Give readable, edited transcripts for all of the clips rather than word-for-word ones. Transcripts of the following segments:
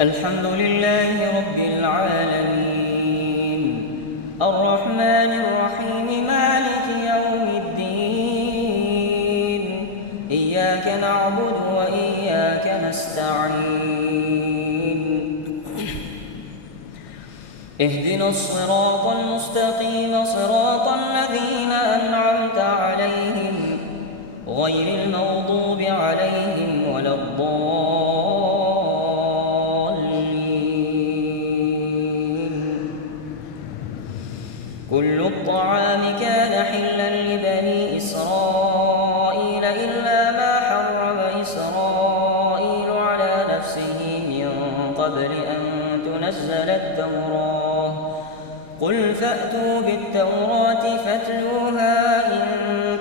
الحمد لله رب العالمين الرحمن الرحيم مالك يوم الدين إياك نعبد وإياك نستعين اهدنا الصراط المستقيم صراط الذين أنعمت عليهم غير المغضوب عليهم ولا الضالين. كل الطعام كان حلا لبني إسرائيل إلا ما حرم إسرائيل على نفسه من قبل أن تنزل التوراة. قل فأتوا بالتوراة فاتلوها إن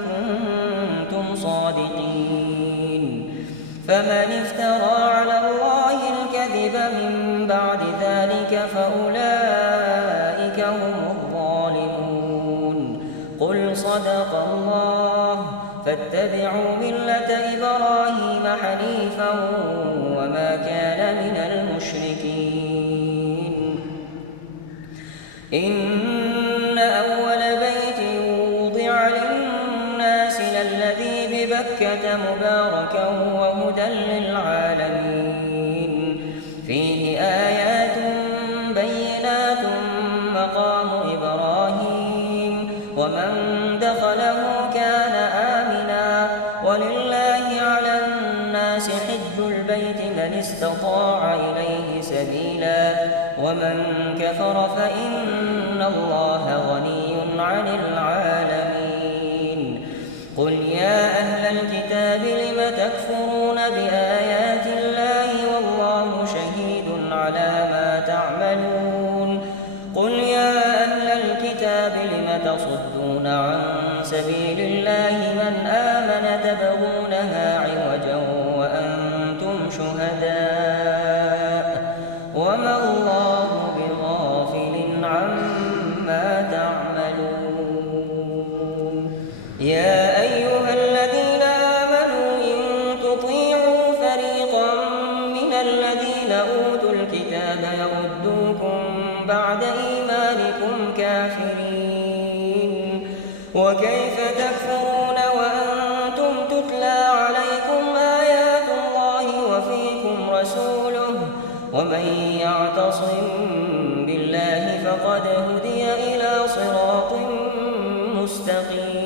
كنتم صادقين. فمن افترى على الله الكذب من بعد ذلك فأولئك هم الظالمون. قل صدق الله فاتبعوا ملة إبراهيم حنيفا وما كان من المشركين. إن أول بيت وضع للناس للذي ببكة مباركا وهدى للعالمين فيه آيات بينات مقام إبراهيم ومن دخله كان آمنا ولله على الناس حج البيت من استطاع إليه سبيلا ومن كفر فإن الله غني عن العالمين. قل يا أهل الكتاب لم تكفرون بآيات الله والله شهيد على ما تعملون. قل يا أهل الكتاب لم تصدون عن سبيل الله من آمن تبغونها عوجا وأنتم شهداء وما الله بغافل عما تعملون. يا أيها الذين آمنوا إن تطيعوا فريقا من الذين أوتوا الكتاب يردوكم بعد إيمانكم كافرين. وكيف تكفرون وأنتم تتلى عليكم آيات الله وفيكم رسوله ومن يعتصم بالله فقد هدي إلى صراط مستقيم.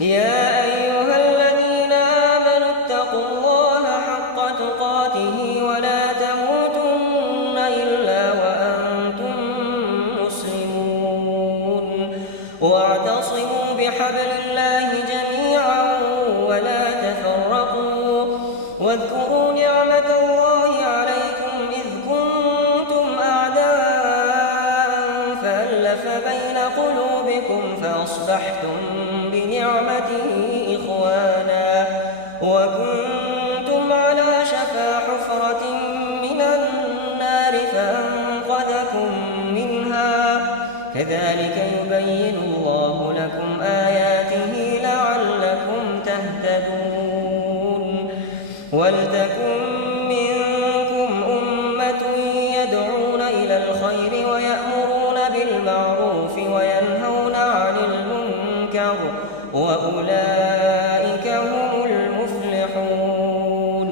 يا أيها الذين آمنوا اتقوا الله حق تقاته ولا تموتن إلا وأنتم مسلمون. واعتصموا بحبل الله جميعا ولا تفرقوا. واذكروا نعمة الله عليكم إذ كنتم أعداء فألف بين قلوبكم فأصبحتم بنعمته إخوانا وكنتم على شفا حفرة من النار فأنقذكم منها. كذلك يبين الله لكم آياته لعلكم تهتدون. ولتكن منكم أمة يدعون إلى الخير ويأمرون بالمعروف وينهون عن المنكر وأولئك هم المفلحون.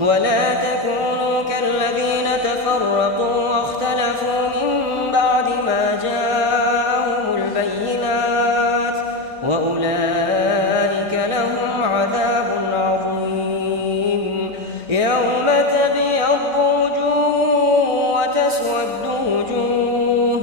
ولا تكونوا كالذين تفرقوا واختلفوا من بعد ما جاءهم البينات وأولئك لهم عذاب عظيم. يوم تبيض وجوه وتسود وجوه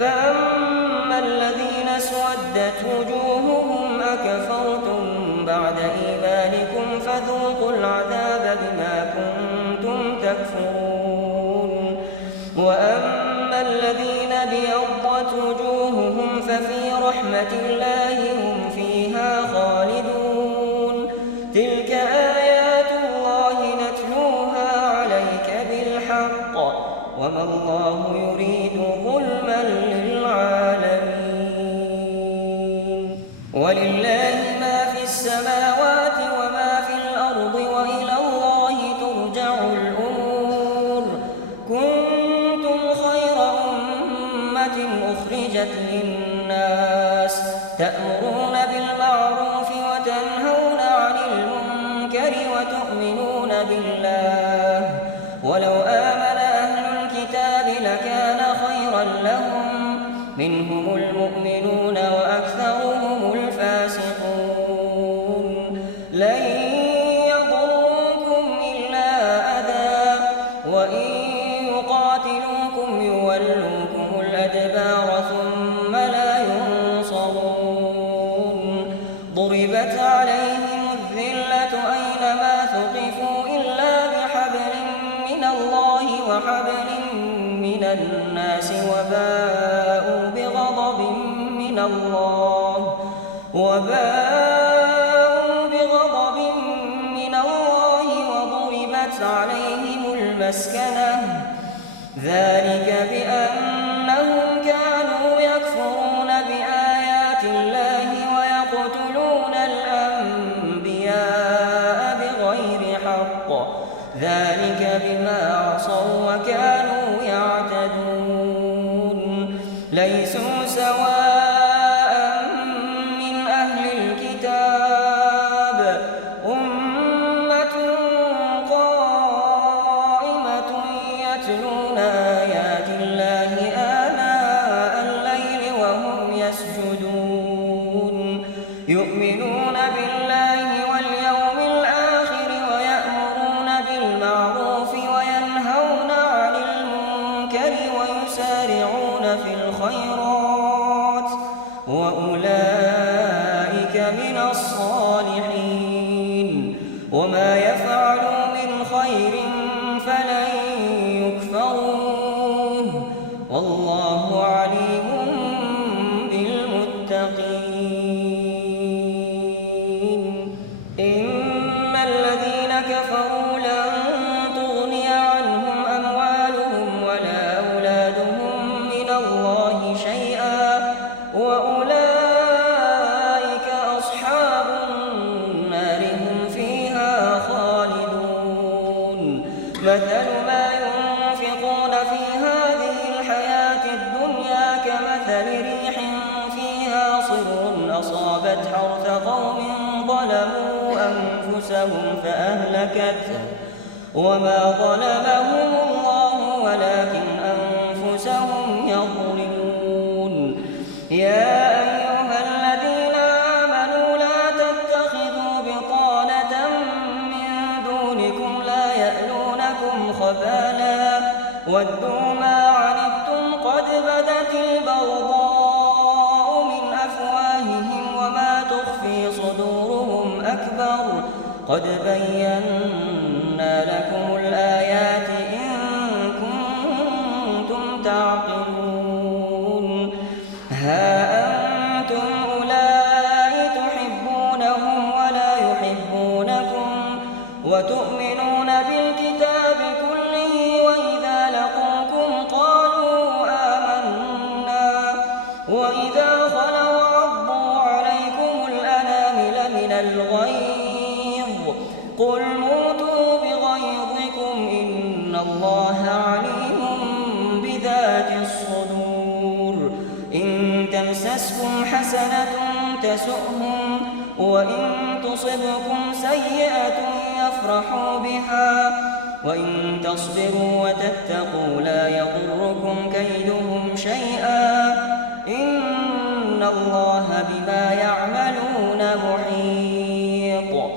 فأما الذين اسودت وجوههم أكفرتم بعد إيمانكم فذوقوا العذاب بما كنتم تكفرون. وأما الذين ابيضت وجوههم ففي رحمة الله هم فيها خالدون. تلك آيات الله نتلوها عليك بالحق وما الله يريد ظلما للعالمين. ولله ما في السماوات وما في الأرض وإلى الله ترجع الأمور. أخرجت للناس تأمرون بالمعروف وتنهون عن المنكر وتؤمنون بالله ولو آمن أهل الكتاب لكان خيرا لهم منهم المؤمنون وأكثرهم الفاسقون لن يضروكم إلا أذى وإن يقاتلوكم يولوكم الأدبار ثم لا ينصرون ضربت عليهم الذلة أينما ثقفوا إلا بحبل من الله وحبل من الناس وباءوا بغضب من الله وضربت عليهم المسكنة ذلك بأنهم كانوا يكفرون بآيات الله ويقتلون الأنبياء بغير حق ذلك بما عصوا وكانوا يعتدون ليسوا سواء من أهل الكتاب أمة قائمة يتلون آيات الله آناء الليل وهم يسجدون يؤمنون بالله واليوم الآخر ويأمرون بالمعروف وينهون عن المنكر ويسارعون في الخيرات وأولئك من الصالحين وما يفعلوا من خير فلن يكفروه والله عليم بالمتقين إن الذين كفروا لن تغني عنهم أموالهم ولا أولادهم من الله شيئا وأولئك أصحاب النار هم فيها خالدون مثل ما ينفقون في هذه الحياة الدنيا كمثل ريح فيها صر أصابت حرث قوم ظلموا أنفسهم فأهلكته وما ظلمهم الله ولكن أنفسهم يظلمون يا أيها الذين آمنوا لا تتخذوا بطانة من دونكم لا يألونكم خبالا ودوا ما عنتم قد بدت البغضاء من أفواههم وما تخفي صدورهم أكبر قد بينا لكم الآيات إن كنتم تعقلون ها أنتم أولئك تحبونهم ولا يحبونكم وتؤمنون بالكتاب كله وإذا لقوكم قالوا آمنا وإذا خلوا عضوا عليكم الأنامل من الغيظ قل موتوا بغيظكم إن الله عليم بذات الصدور إن تمسسكم حسنة تسؤهم وإن تصبكم سيئة يفرحوا بها وإن تصبروا وتتقوا لا يضركم كيدهم شيئا إن الله بما يعملون محيط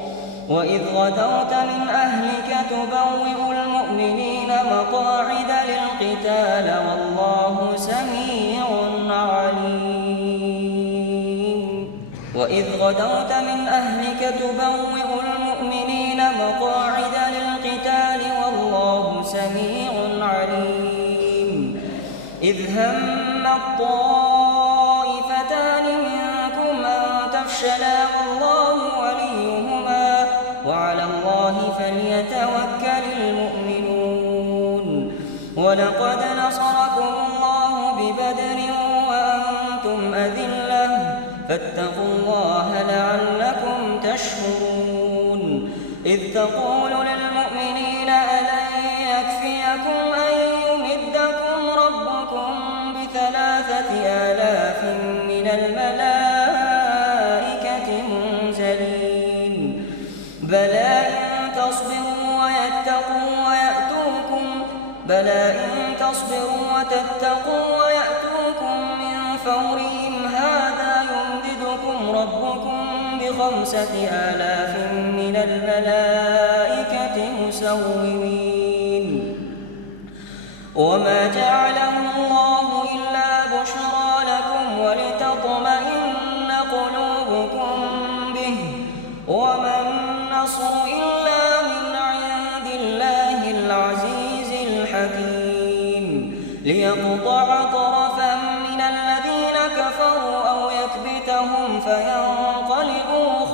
وإذ غدوت من أهلك تبوئ المؤمنين مقاعد للقتال والله سميع عليم وإذ غدوت من أهلك تبوئ المؤمنين مقاعد للقتال والله سميع عليم إذ هم الطائفتان منكم أن تفشلا والله وليهما وعلى الله فليتوكل المؤمنون ولقد نصركم الله ببدر وأنتم أذلة فاتقوا الله لعلكم تشكرون إذ تقول للمؤمنين ألن يكفيكم أن يمدكم ربكم 3,000 من الملائكة منزلين بلى إن تصبروا وتتقوا ويأتوكم من فورهم هذا يمددكم ربكم ب5,000 من الملائكة مسومين وما جعله الله إلا بشرى لكم ولتطمئن قلوبكم به وما النصر إلا من عند الله العزيز الحكيم ليقطع طرفا من الذين كفروا أو يكبتهم فينقلبوا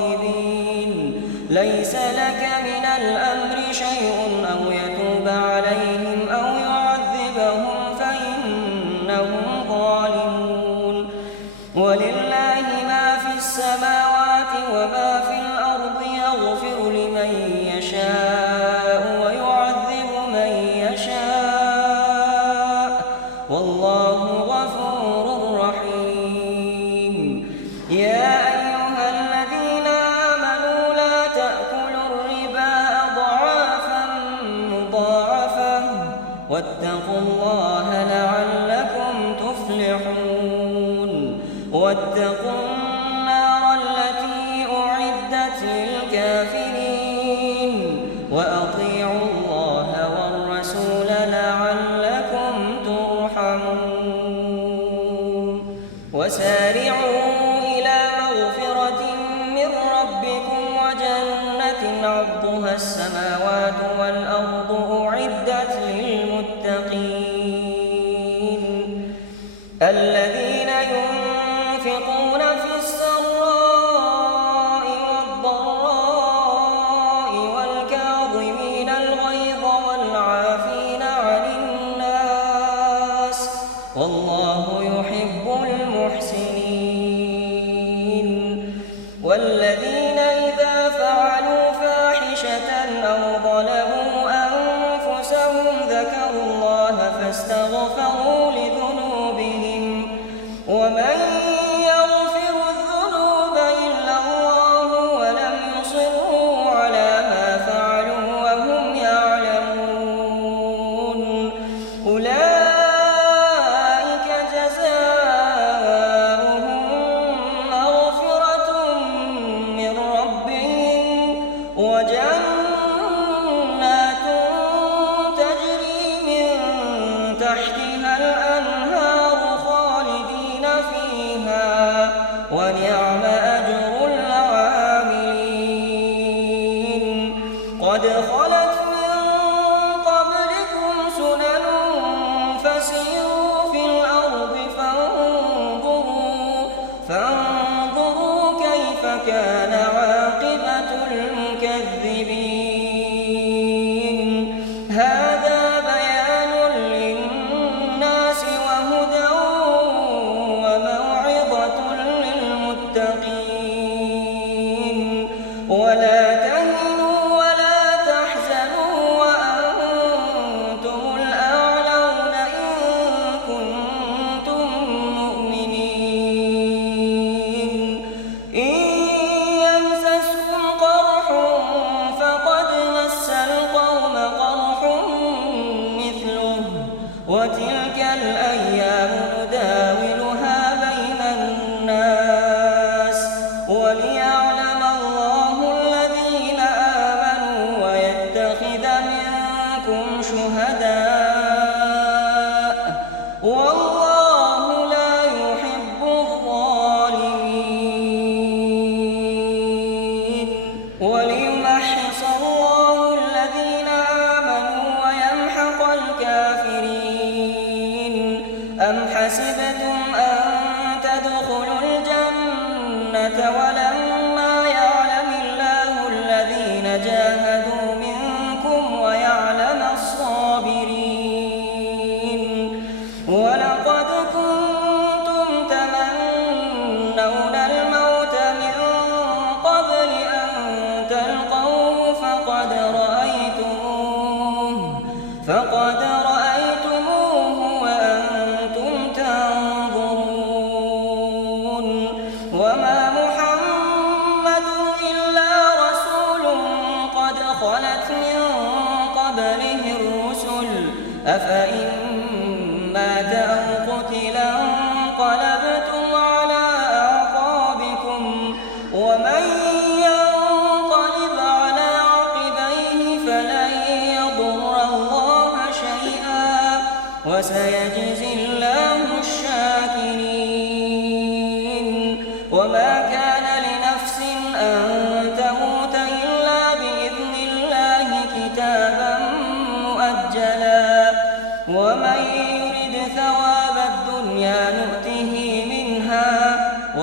خائبين ليس لك من الأمر شيء أو يتوب عليهم أو يعذبهم فإنهم ظالمون ولله ما في السماوات وما في الأرض يغفر لمن يشاء ويعذب من يشاء والله غفور رحيم يا أيها الذين آمنوا لا تأكلوا الربا أضعافا مضاعفة واتقوا الله لعلكم تفلحون واتقوا النار التي أعدت للكافرين وأطيعوا الله والرسول لعلكم ترحمون وسارعوا إلى مغفرة من ربكم وجنة عرضها السماوات والأرض أعدت للمتقين الذين ينفقون في السراء والضراء والكاظمين الغيظ والعافين عن الناس والله يحب المحسنين والذين إذا فعلوا فاحشة أو ظلموا أنفسهم ذكروا الله فاستغفروا لذنوبهم ومن يغفر الذنوب إلا الله ولم يصروا على ما فعلوا وهم يعلمون أولئك جزاؤهم مغفرة من ربهم وجنات تجري من تحتها الأنهار خالدين فيها ونعم أجر العاملين قد خلت من قبلكم سنن فسيروا في الأرض فانظروا كيف كان عاقبة المكذبين هذا بيان للناس وهدى وموعظة للمتقين ولا تهنوا ولا تحزنوا وأنتم الأعلون إن كنتم مؤمنين إن يمسسكم قرح فقد مس القوم قرح مثله وتلك الأيام نداولها بين الناس وليعلم الله الذين آمنوا ويتخذ منكم شهداء والله لا يحب الظالمين وليمحص الله الذين آمنوا ويمحق الكافرين أم حسبتم أن تدخلوا الجنة ولما يعلم الله الذين جاهدوا منكم ويعلم الصابرين ولقد كنتم تمنون الموت من قبل أن تلقوه فقد رأيتموه وأنتم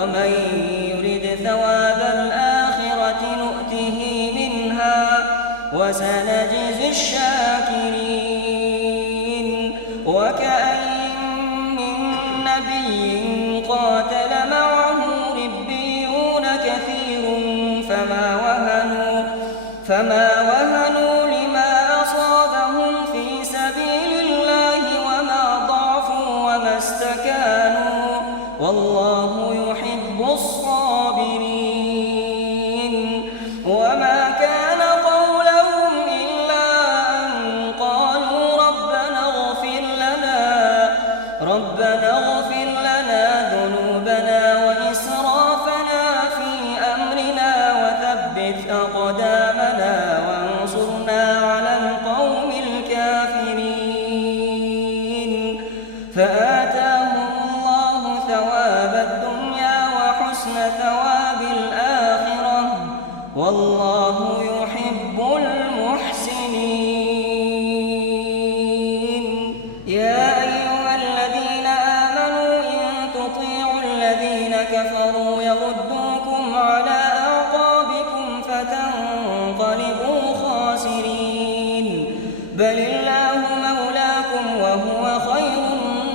ومن يرد ثواب الآخرة نؤته منها وسنجزي الشاكرين. وكأين من نبي قاتل معه ربيون كثير فما وهنوا لما أصابهم في سبيل الله وما ضعفوا وما استكانوا والله يحب الصابرين. وما كان قولهم إلا أن قالوا ربنا اغفر لنا ذنوبنا وإسرافنا في أمرنا وثبت أقدامنا وانصرنا على القوم الكافرين. فآتاهم الله ثواب الدنيا وحسن ثواب الآخرة والله يحب المحسنين. يا أيها الذين آمنوا إن تطيعوا الذين كفروا يردوكم على أعقابكم فتنقلبوا خاسرين. بل الله مولاكم وهو خير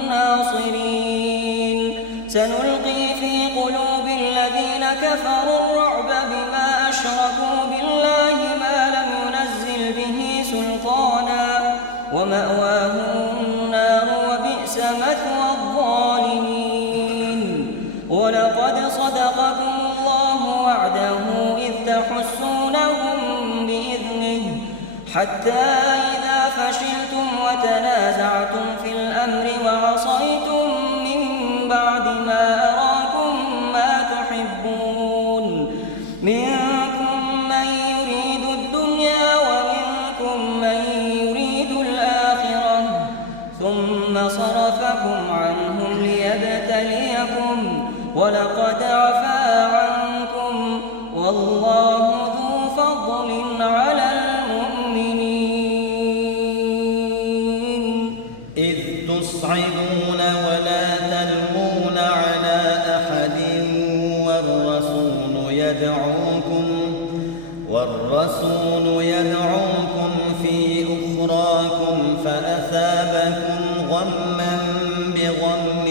الناصرين. سنلقي في قلوب الذين كفروا الرعب بما أشركوا بالله ما لم ينزل به سلطانا ومأواهم النار وبئس مثوى الظالمين. ولقد صدقكم الله وعده إذ تحسونهم بإذنه حتى إذا فشلتم وتنازعتم في الأمر وعصيتم من بعد ما أراكم ما تحبون منكم من يريد الدنيا ومنكم من يريد الآخرة ثم صرفكم عنهم ليبتليكم ولقد عفا عنكم والله ذو فضل على المؤمنين. إذ تصعدون ولا تلوون على أحد والرسول يدعوكم في أخراكم فأثابكم غما بغم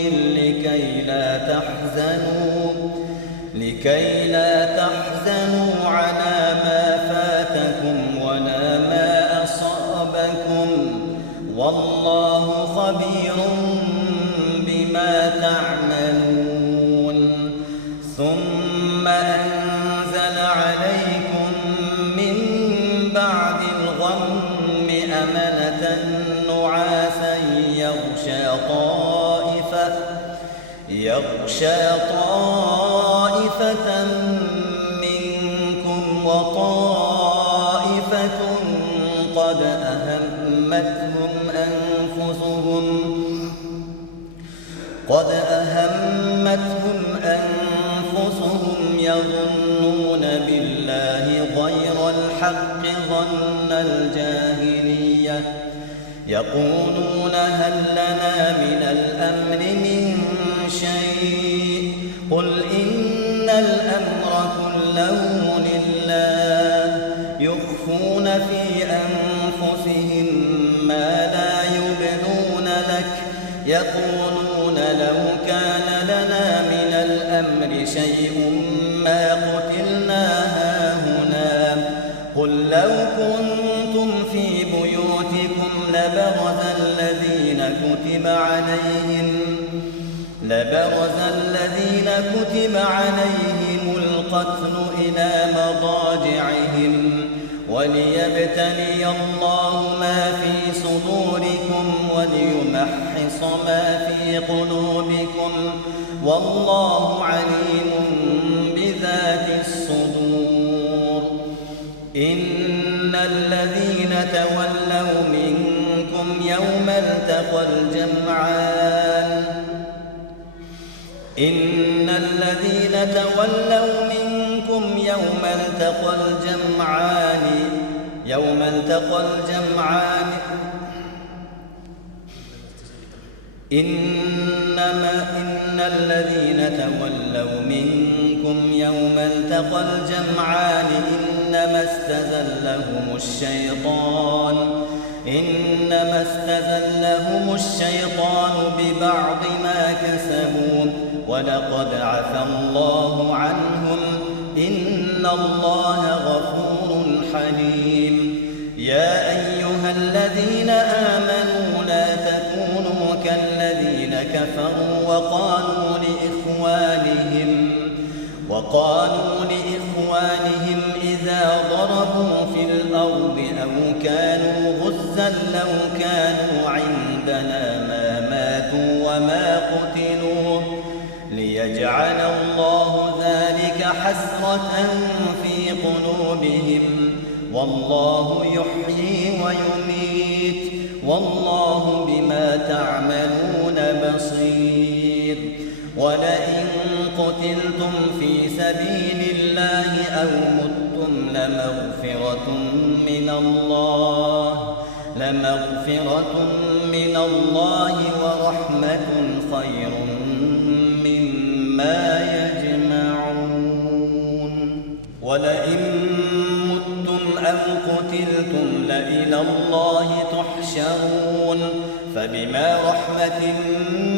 لكي لا تحزنوا على ما فاتكم ولا ما أصابكم والله خبير بما تعملون. ثم أنزل عليكم من بعد الغم أمنة نعاسا يغشى طائفة منكم وطائفة قد أهمتهم أنفسهم يظنون بالله غير الحق ظن الجاهلية يقولون هل لنا من الأمر من شيء قل إن الأمر كله لله يخفون في أنفسهم ما لا يبدون لك يقولون لو كان لنا من الأمر شيء ما قتلنا هاهنا قل لو كنتم في بيوتكم لبرز الذين كتب عليهم القتل إلى مضاجعهم وليبتلي الله ما في صدوركم وليمحص ما في قلوبكم والله عليم بذات الصدور. إن الذين تولوا منكم يوم التقى الجمعان إنما الذين تولوا منكم يوم التقى الجمعان إنما استزلهم الشيطان ببعض ما كسبوا ولقد عفا الله عنهم إن الله غفور حليم. يا أيها الذين آمنوا لا تكونوا كالذين كفروا وقالوا لإخوانهم إذا ضربوا في الأرض أو كانوا غزا لو كانوا عندنا ما ماتوا وما قتلوا ليجعل الله ذلك حسرة في قلوبهم والله يحيي ويميت والله بما تعملون بصير. ولئن قتلتم في سبيل الله أو متم لمغفرة من الله ورحمة خير مما يجمعون. ولئن متم أو قتلتم لإلى الله تحشرون. فبما رحمة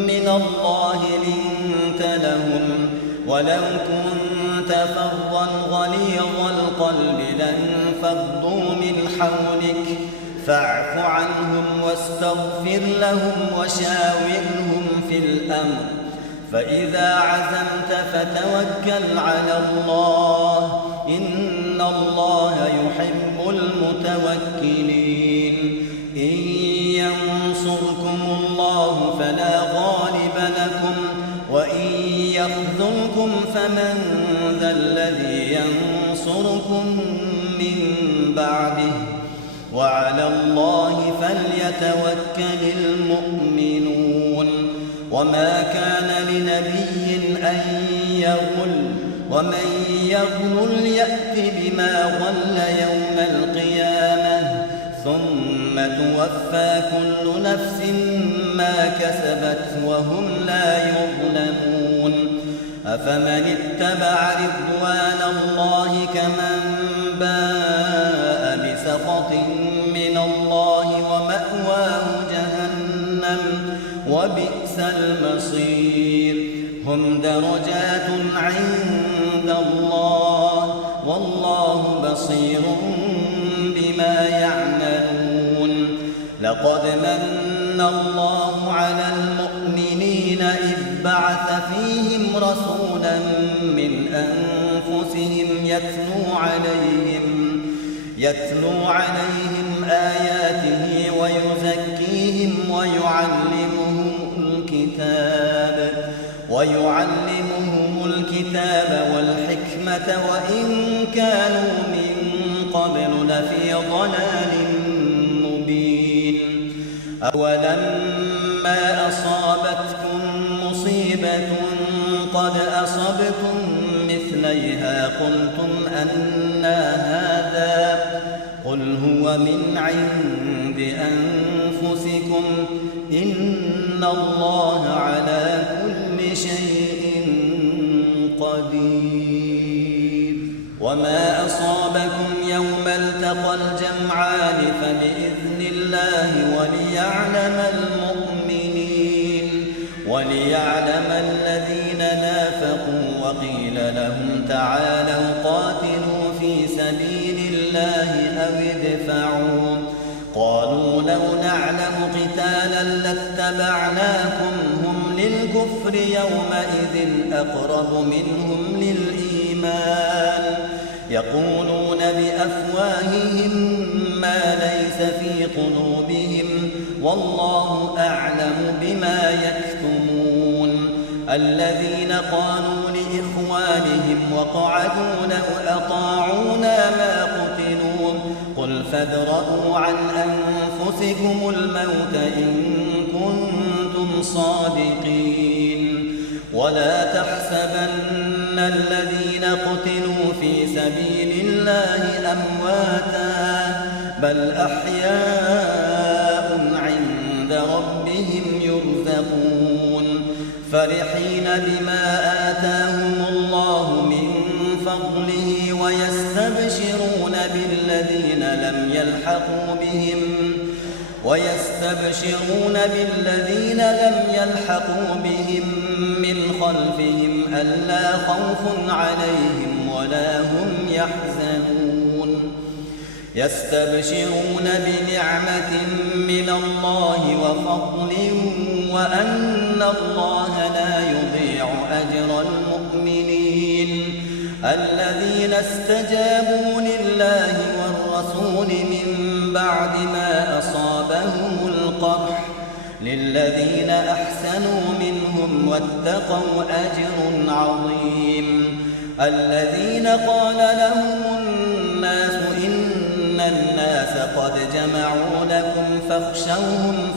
من الله لنت لهم ولو كنت فظا غليظ القلب لانفضوا من حولك فاعف عنهم واستغفر لهم وشاورهم في الأمر فإذا عزمت فتوكل على الله إن الله يحب المتوكلين. إن ينصركم الله فلا غالب لكم وإن يخذلكم فمن ذا الذي ينصركم من بعده وعلى الله فليتوكل المؤمنون. وما كان لنبي أن يغل ومن يغل يأت بما غل يوم القيامة ثم توفى كل نفس ما كسبت وهم لا يظلمون. أفمن اتبع رضوان الله كمن باء بسخط من الله ومأواه جهنم وبئس المصير. هم درجات عند الله والله بصير بما يعملون. لقد من الله على المؤمنين إذ بعث فيهم رسولا من أنفسهم يتلو عليهم آياته ويزكيهم ويعلمهم الكتاب والحكمة وإن كانوا من قبل لفي ضلال مبين. أولما أصابتكم مصيبة قد أصبتم مثليها قلتم أنى هذا قل هو من عند أنفسكم إن الله على كل شيء قدير. وما أصابكم يوم التقى الجمعان فبإذن الله وليعلم الذين نافقوا وقيل لهم تعالوا قاتلوا في سبيل الله أو ادفعوا قالوا لو نعلم قتالا لاتبعناكم هم للكفر يومئذ أقرب منهم للإيمان يقولون بأفواههم ما ليس في قلوبهم والله أعلم بما يكتمون. الذين قالوا لإخوانهم وقعدوا لو أطاعونا ما قتلوا قل فادرءوا عن أنفسكم الموت إن كنتم صادقين. ولا تحسبن الذين قتلوا في سبيل الله أمواتا بل أحياء عند ربهم يرزقون فرحين بما آتاهم الله من فضله ويستبشرون بالذين لم يلحقوا بهم من خلفهم ألا خوف عليهم ولا هم يحزنون يستبشرون بنعمة من الله وفضل وأن الله لا يضيع أجر المؤمنين الذين استجابوا لله والرسول من بعد ما أصابهم القرح للذين أحسنوا منهم واتقوا أجر عظيم الذين قال لهم الناس إن الناس قد جمعوا لكم فاخشوهم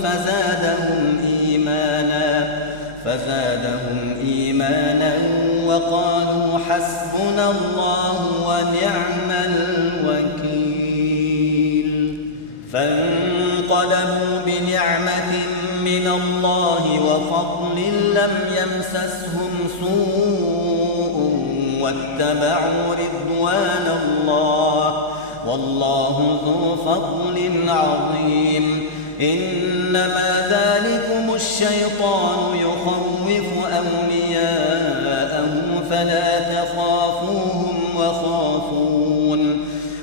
فزادهم إيمانا وقالوا حسبنا الله ونعم الوكيل فانقلبوا بنعمة من الله وفضل لم يمسسهم سوء واتبعوا رضوان الله والله ذو فضل عظيم إنما ذلكم الشيطان يخوف أولياءه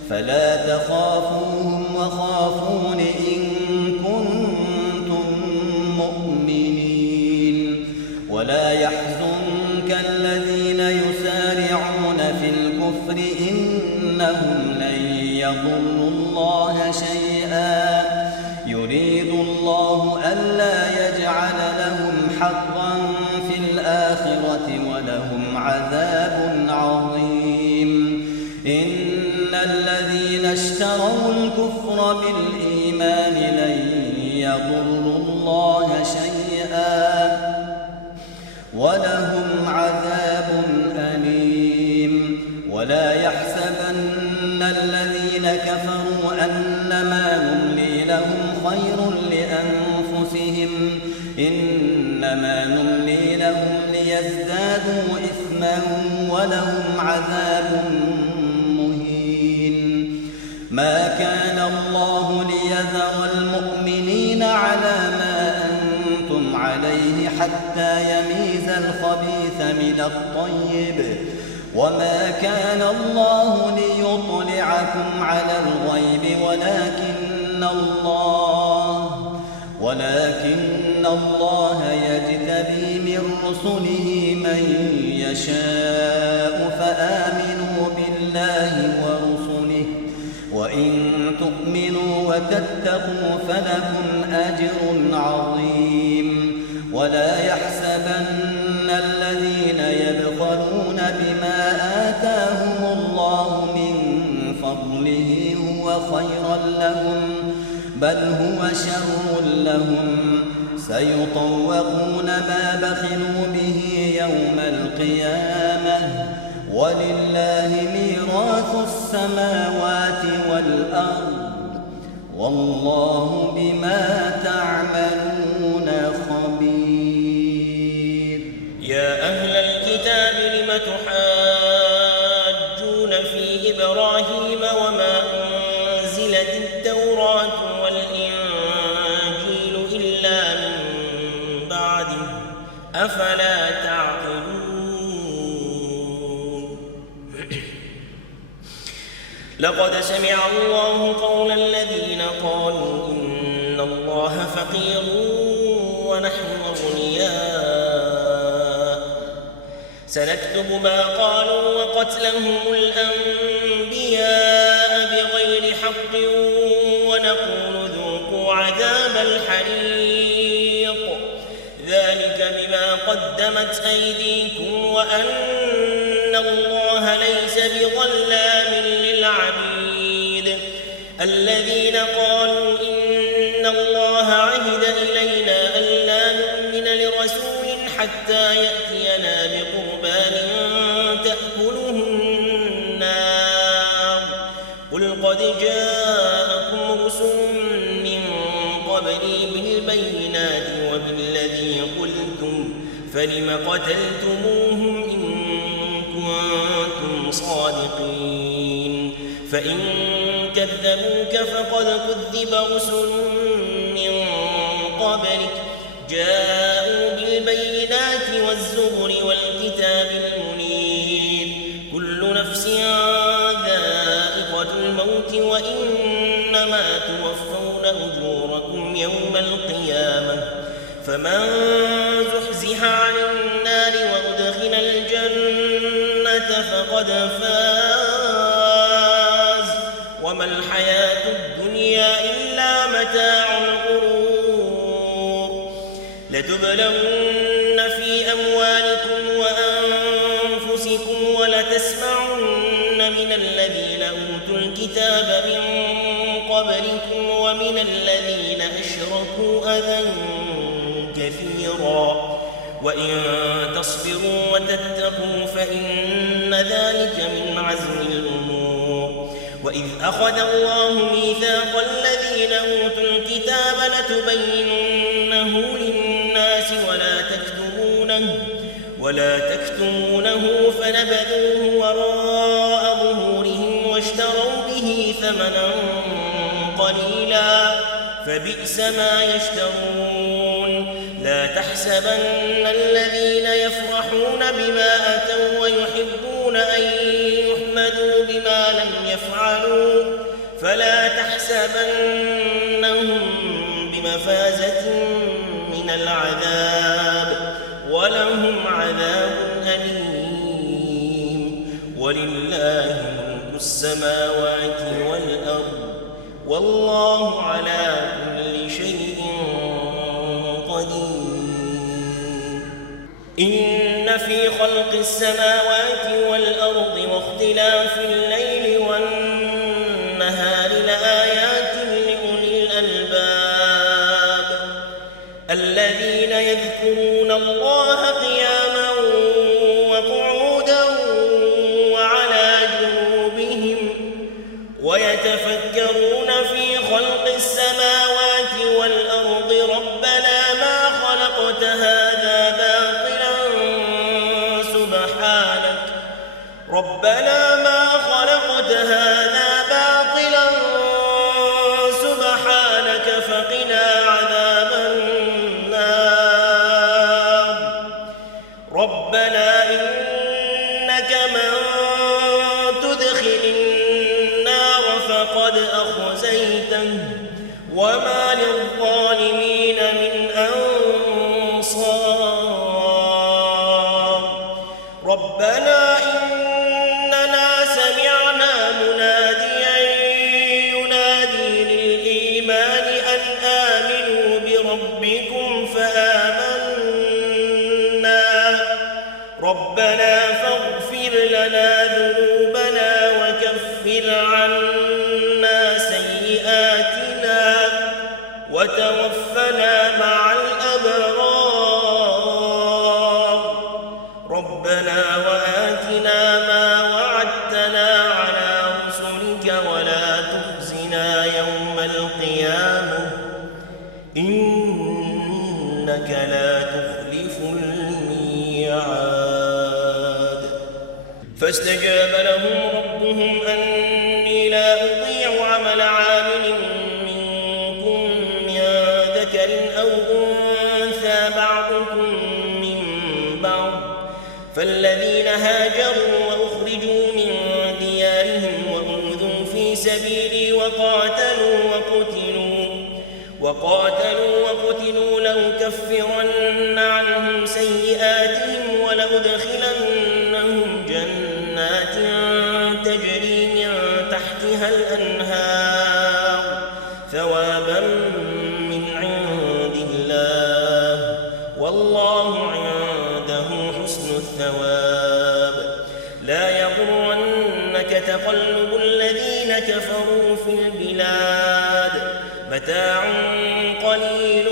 فلا تخافوهم وخافون إن كنتم مؤمنين ولا يحزنك الذين يسارعون في الكفر إنهم لن يضروا الله شيئا يريد الله ألا يجعل لهم حظا في الآخرة ولهم عذاب عظيم إن الذين اشتروا الكفر بالإيمان لن يضروا الله شيئا ولهم عذاب أليم ولا يحسبن الذين كفروا أنما نملي لهم خير لأنفسهم إنما نملي لهم ليزدادوا إثما ولهم عذاب مهين ما كان الله ليذر المؤمنين على ما أنتم عليه حتى يميز الخبيث من الطيب وما كان الله ليطلعكم على الغيب ولكن الله يجتبي من رسله من يشاء فآمنوا بالله ورسله وإن تؤمنوا وتتقوا فلكم أجر عظيم ولا يحسبن الذين يبخلون بما آتاهم الله من فضله هو خيرا لهم بل هو شر لهم سيطوقون ما بخلوا به يوم القيامة ولله ميراث السماوات والأرض والله بما تعملون خبير يا أهل الكتاب لم تحاجون في إبراهيم وما أنزلت التوراة والإنجيل إلا من بعده أفلا تعقلون لقد سمع الله قول الذين قالوا إن الله فقير ونحن أغنياء سنكتب ما قالوا وقتلهم الأنبياء بغير حق ونقول ذوقوا عذاب الحريق ذلك بما قدمت أيديكم وأن الله ليس بظلام للعبيد الذين قالوا إن الله عهد إلينا ألا نؤمن لرسول حتى يأتينا بقربان تأكله النار قل قد جاءكم رسل من قبلي بالبينات وبالذي قلتم فلم قتلتموهم إن كنتم صادقين فإن كذبوك فقد كذب رسل من قبلك جاءوا بالبينات والزبر والكتاب المنير كل نفس ذائقة الموت وإنما توفون أجوركم يوم القيامة فمن زحزح عن النار وأدخل الجنة فقد فاز وما الحياة الدنيا إلا متاع الغرور لتبلون في أموالكم وأنفسكم ولتسمعن من الذين أوتوا الكتاب من قبلكم ومن الذين أشركوا أذى كثيرا وإن تصبروا وتتقوا فإن ذلك من عزم الأمور وإذ أخذ الله ميثاق الذين أوتوا الكتاب لتبيننه للناس ولا تكتمونه فنبذوه وراء ظهورهم واشتروا به ثمنا قليلا فبئس ما يشترون لا تحسبن الذين يفرحون بما أتوا ويحبون أن يحمدوا بما لم يفعلوا فلا تحسبنهم بمفازة من العذاب ولهم عذاب أليم ولله ملك السماوات والأرض والله على كل شيء قدير إن في خلق السماوات والأرض واختلاف الليل والنهار لآيات لأولي الألباب الذين يذكرون الله قياما وقعودا وعلى جنوبهم ويتفكرون في خلق السماوات والأرض ربنا ما خلقت هذا باطلا سبحانك فقنا عذاب النار ربنا إنك من تدخل النار فقد أخزيته وما للظالمين من أنصار ربنا إننا سمعنا مناديا ينادي للإيمان أن آمنوا بربكم فآمنا ربنا فاغفر لنا ذنوبنا وكفر عنا سيئاتنا وتوفنا مع الأبرار ربنا وآتنا ما وعدتنا على رسلك ولا تخزنا يوم القيامة إنك لا تخلف الميعاد فاستجاب لهم ربهم أني لا أضيع عمل عامل منكم من ذكر أو أنثى بعضكم من بعض فالذين هاجروا وأخرجوا من ديارهم وأوذوا في سبيلي وقاتلوا لأكفرن عنهم سيئاتهم ولأدخلنهم جنات تجري من تحتها الأنهار ثوابا من عند الله والله عنده حسن الثواب لا يغرنك تقلب الذين كفروا في البلاد متاع قليل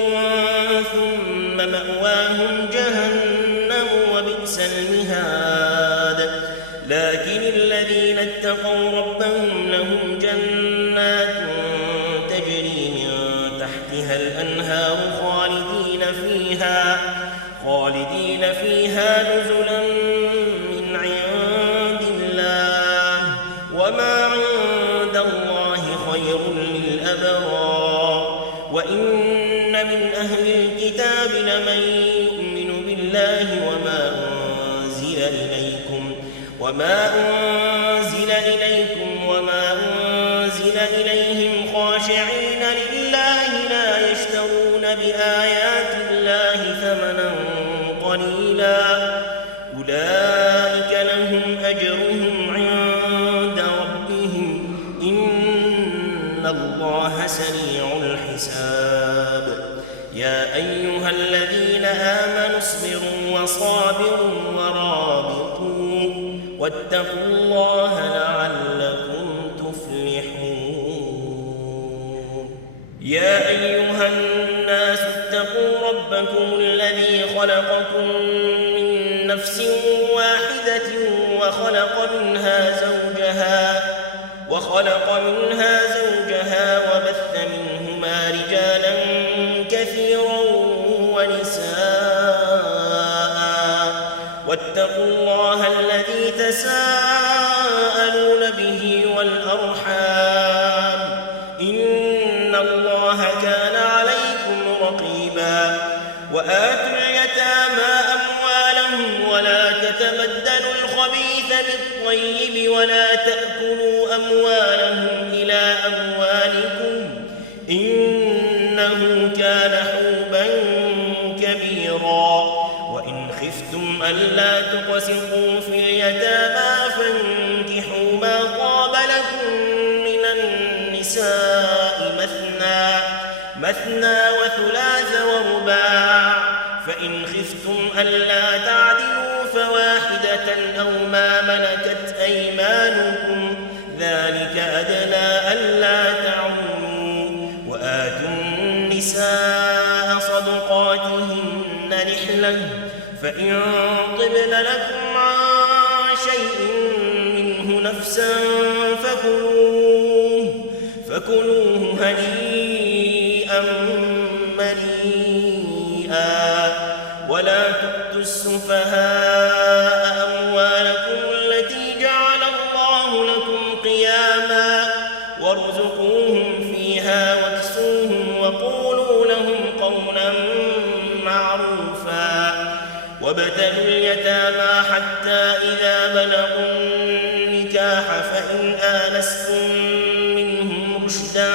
ثم مأواهم جهنم وبئس المهاد لكن الذين اتقوا ربهم لهم جنات تجري من تحتها الأنهار خالدين نزلا من عند الله وما عند الله خير للأبرار وإن من أهل الكتاب لمن يؤمن بالله وما أنزل إليكم وما أنزل إليهم خاشعين لله لا يشترون بآيات الله ثمنا قليلا أولئك لهم أجرهم عند ربهم إن الله سريع الحساب يا أيها الذين آمنوا اصبروا وصابروا ورابطوا واتقوا الله لعلكم تفلحون يا أيها الناس اتقوا ربكم الذي خلقكم من نفس واحدة وخلق منها زوجها وبث منهما رجالا كثيرا ونساء واتقوا الله الذي تساءلون به والأرحام إن الله كان عليكم رقيبا وآتوا اليتامى أموالهم ولا تتبدلوا الخبيث بالطيب ولا تأكلوا أموالهم إلى أموالكم إنه كان حوبا كبيرا وإن خفتم ألا تقسطوا في اليتامى فانكحوا ما طاب لكم من النساء مثنى وثلاث ورباع فإن خفتم ألا تعدلوا فواحدة أو ما ملكت أيمانكم ذلك أدنى ألا تعولوا وآتوا النساء صدقاتهن نحلة فإن طبن لكم عن شيء منه نفسا فكلوه هنيئا مريئا ولا تؤتوا السفهاء أموالكم التي جعل الله لكم قياما وارزقوهم فيها واكسوهم وقولوا لهم قولا معروفا وابتلوا اليتامى حتى إذا بلغوا النكاح فإن آنستم منهم رشدا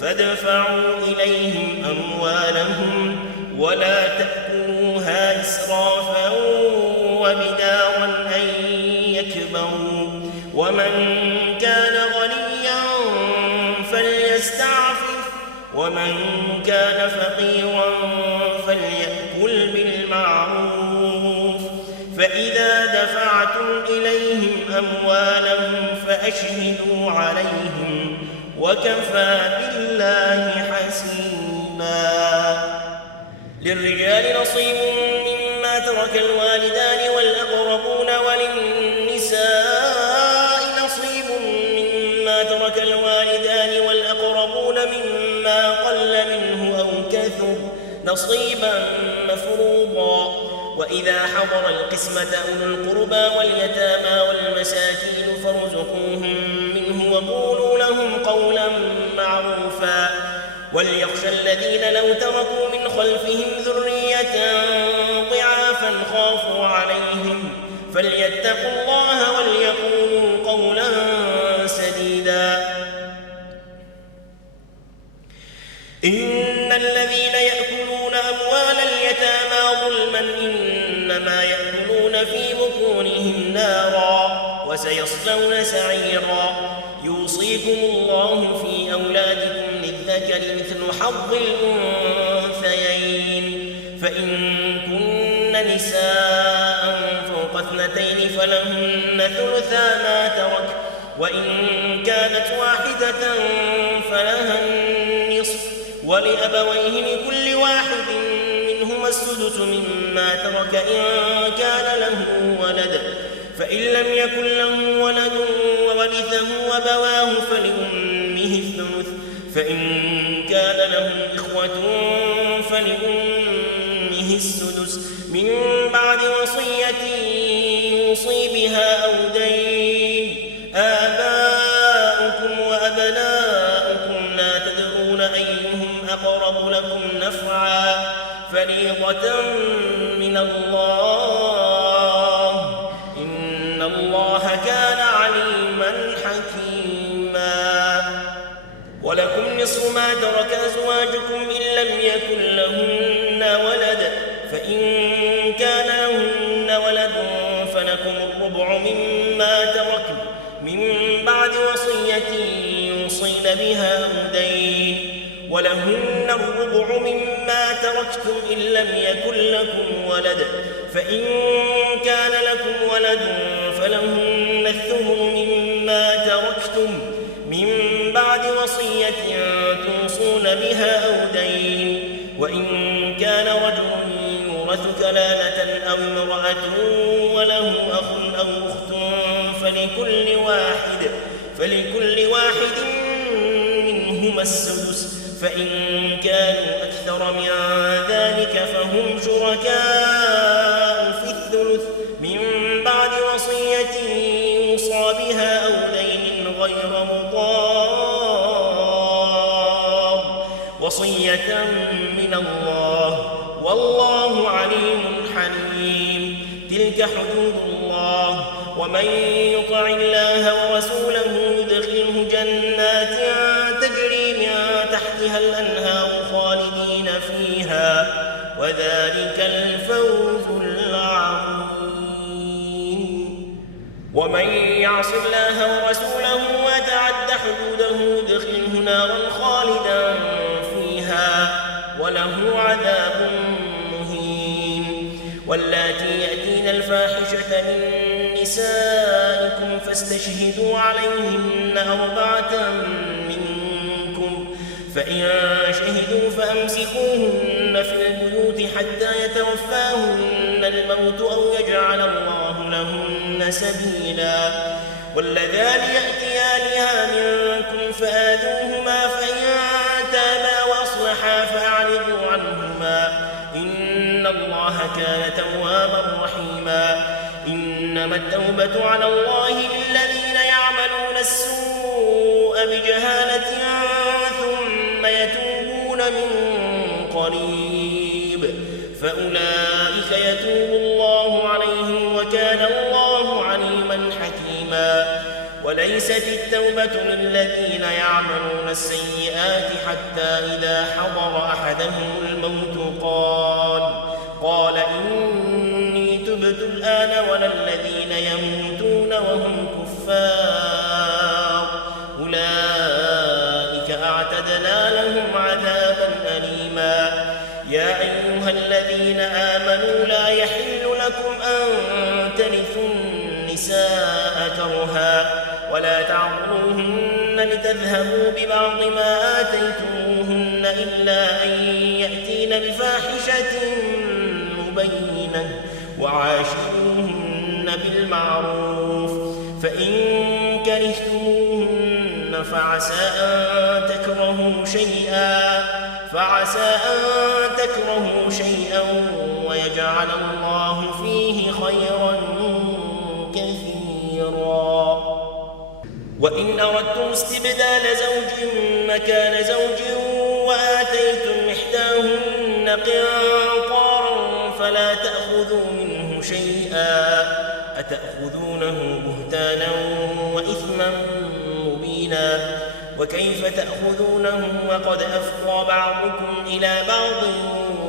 فادفعوا إليهم أموالهم ولا تأكلوها إسرافا وبدارا أن يكبروا ومن كان غنيا فليستعفف ومن كان فقيرا فليأكل بالمعروف فإذا دفعتم إليهم أموالهم فأشهدوا عليهم وكفى بالله حسيبا للرجال نصيب مما ترك الوالدان والأقربون وللنساء نصيب مما ترك الوالدان والأقربون مما قل منه أو كثر نصيبا مفروضا وإذا حضر القسمة أولو القربى واليتامى والمساكين فارزقوهم منه وقولوا لهم قولا معروفا وليخشى الذين لو تركوا من خلفهم ذرية ضعافا خافوا عليهم فليتقوا الله وليقولوا قولا سديدا إن الذين يأكلون أموال اليتامى ظلما إنما يأكلون في بطونهم نارا وسيصلون سعيرا يوصيكم الله في أولادكم للذكر مثل حظ الأنثيين فإن كن نساء فوق 2 فلهن ثلثا ما ترك وإن كانت واحدة فلها النصف ولأبويه لكل واحد منهما السدس مما ترك إن كان له ولد فإن لم يكن له ولد وورثه أبواه فلأمه الثلث فإن كان له إخوة فلأمه السدس من بعد وصية يوصي بها أو دين. آباؤكم وأبناؤكم لا تدرون أيهم أقرب لكم نفعا فريضة من الله إن الله كان عليما حكيما. ولكم نصف ما ترك أزواجكم إن لم يكن لهن ولد فإن كان لهن ولد فلكم الربع مما تركن من بعد وصية يوصين بها أو دين. ولهن الربع مما تركتم إن لم يكن لكم ولد فإن كان لكم ولد فلهن الثمن مما تركتم من بعد وصية توصون بها أو دين. وإن كان رجل يورث كلالة أو امرأة وله أخ أو أخت فلكل واحد منهما السدس فإن كانوا أكثر من ذلك فهم شركاء في الثلث من بعد وصية يوصى بها أو دين غير مضار وصية من الله والله عليم حليم. تلك حدود الله ومن يطع الله ورسوله يدخله جنات تجري من تحتها الأنهار خالدين فيها وذلك الفوز العظيم. ومن يعص الله ورسوله ويتعد حدوده يدخله نارا خالدا فيها وله عذاب مهين. واللاتي يأتين الفاحشة من نسائكم فاستشهدوا عليهن 4 منكم فإن شهدوا فأمسكوهن في البيوت حتى يتوفاهن الموت أو يجعل الله لهن سبيلا. واللذان يأتيانها منكم فآذوهما فإن تابا وأصلحا فأعرضوا عنهما إن الله كان توابا رحيما. إنما التوبة على الله للذين يعملون السوء بجهالة ثم يتوبون من قريب فأولئك يتوب الله عليهم وكان الله عليما حكيما. وليست التوبة للذين يعملون السيئات حتى إذا حضر أحدهم الموت قال إني تبت الآن ولا الذين يموتون وهم كفار أولئك أعتدنا لهم عذابا أليما. يا أيها الذين آمنوا لا يحل لكم أن ترثوا النساء كرها ولا تعضلوهن لتذهبوا ببعض ما آتيتموهن إلا أن يأتين بفاحشة مبينة وعاشروهن بالمعروف فإن كرهتموهن فعسى أن تكرهوا شيئا ويجعل الله فيه خيرا كثيرا. وإن أردتم استبدال زوج مكان زوج وآتيتم إحداهن قنطارا فلا تأخذوا منه شيئا أتأخذونه بهتانا وإثما مبينا. وكيف تأخذونه وقد أفضى بعضكم إلى بعض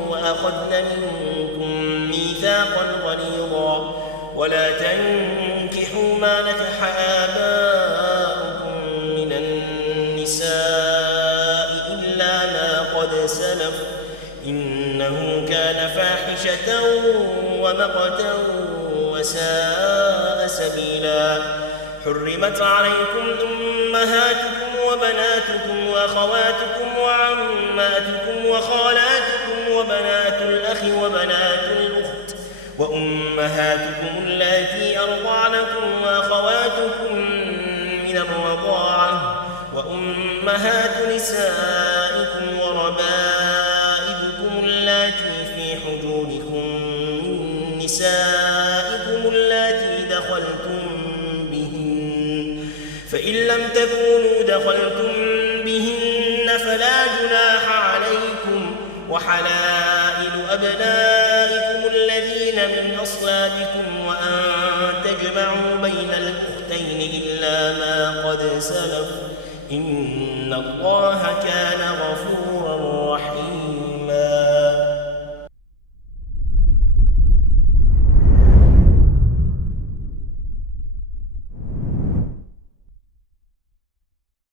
وأخذن منكم ميثاقا غليظا. ولا تنكحوا ما نكح آباؤكم من النساء إلا ما قد سلف إنه كان فاحشة ومقتا وساء سبيلا. حرمت عليكم أمهاتكم وبناتكم وأخواتكم وعماتكم وخالاتكم وبنات الأخ وبنات الأخت وأمهاتكم اللاتي أرضعنكم وأخواتكم من الرضاعة وأمهات نسائكم وربائبكم اللاتي في حجوركم نسائكم اللاتي دخلتم بهن، فإن لم تكونوا دخلتم بهن فلا جناح عليكم، وحلائل أبنائكم الذين من أصلابكم وأن تجمعوا بين الأختين إلا ما قد سلف، إن الله كان غفورا رحيما.